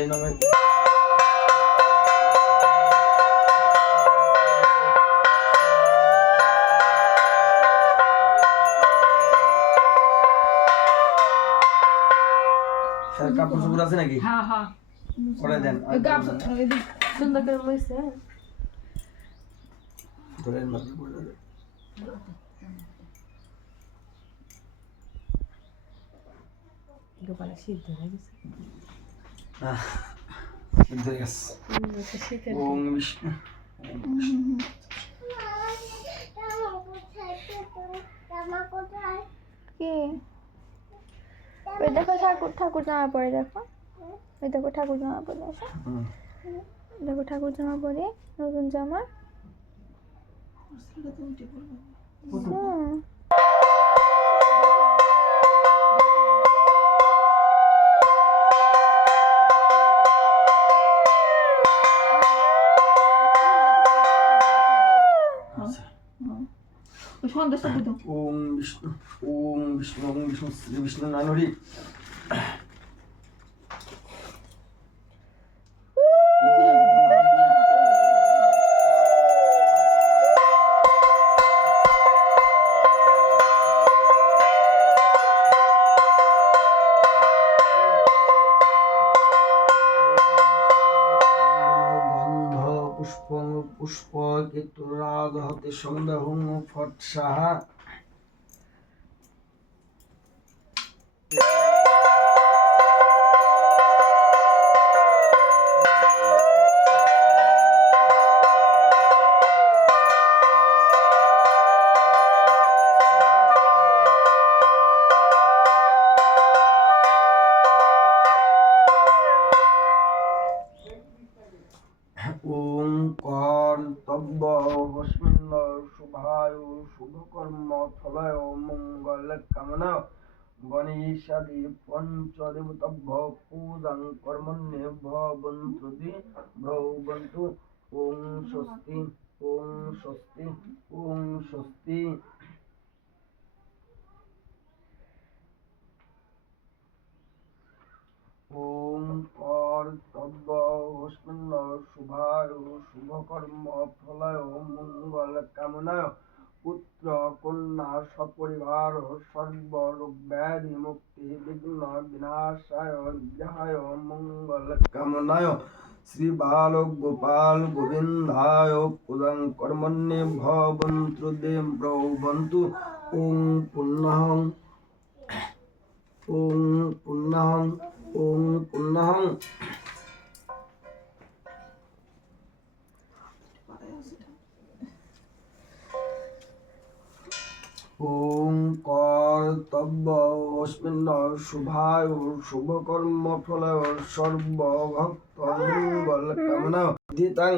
বিদ্যায় নমঃ। স্যার কাপড় চোপড় আছে নাকি? হ্যাঁ হ্যাঁ করে দেন। সুন্দর করে লইছে ধরেন মাঝে পড়ে যাবে। দোকানে সিদ্ধ হয়ে গেছে সিদ্ধ হয়ে গেছে। ওং বিষ্ণু কি ওই দেখো ঠাকুর জামা পরে দেখো, ওই দেখো ঠাকুর জামা পরে আসো, দেখো ঠাকুর জামা পরে নতুন জামা। সন্দেশটা দিত ওং বিষ্ণু ওং বিষ্ণু ওং বিষ্ণু শ্রী বিষ্ণু নানুরি। পুষ্প কেতুরাগ হতে সন্দেহ ফট সাহা। ওম কর্তব্য হস্মিন্ন শুভায় শুভকর্ম ফলায় মঙ্গল কামনা গণেশাদি পঞ্চদেবতভ্য পূজাং কর্মণ্যে ভবন্তু ভ্রবন্তু। ওং স্বস্তি ওং স্বস্তি ওং স্বস্তি। ওম কর্তব্য হস্মিন্ন শুভায় শুভকর্ম ফলায় মঙ্গল কামনায় পুত্র কন্যা সপরিবার সর্বরোগ ব্যাধি মুক্তি বিঘ্ন বিনাশায় বিহায় মঙ্গল কামনায় শ্রী বাল গোপাল গোবিন্দায় পূজাং কর্মণ্যে ভবন্তু ব্রবন্তু। ওং পুণ্যহং ওং পুণ্যহং ওং পুণ্যহং। ওং কর্তব্য অস্মিন্ন শুভায় শুভকর্ম ফলায় সর্বভক্ত মঙ্গল কামনা দিতাং।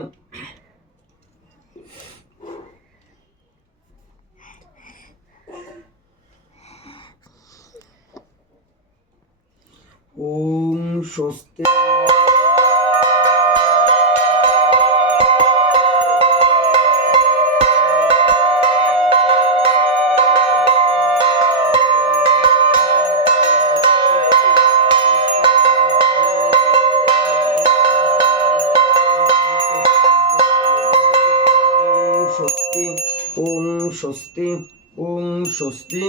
ওম স্বস্তি ওম স্বস্তি ওম স্বস্তি ওম স্বস্তি।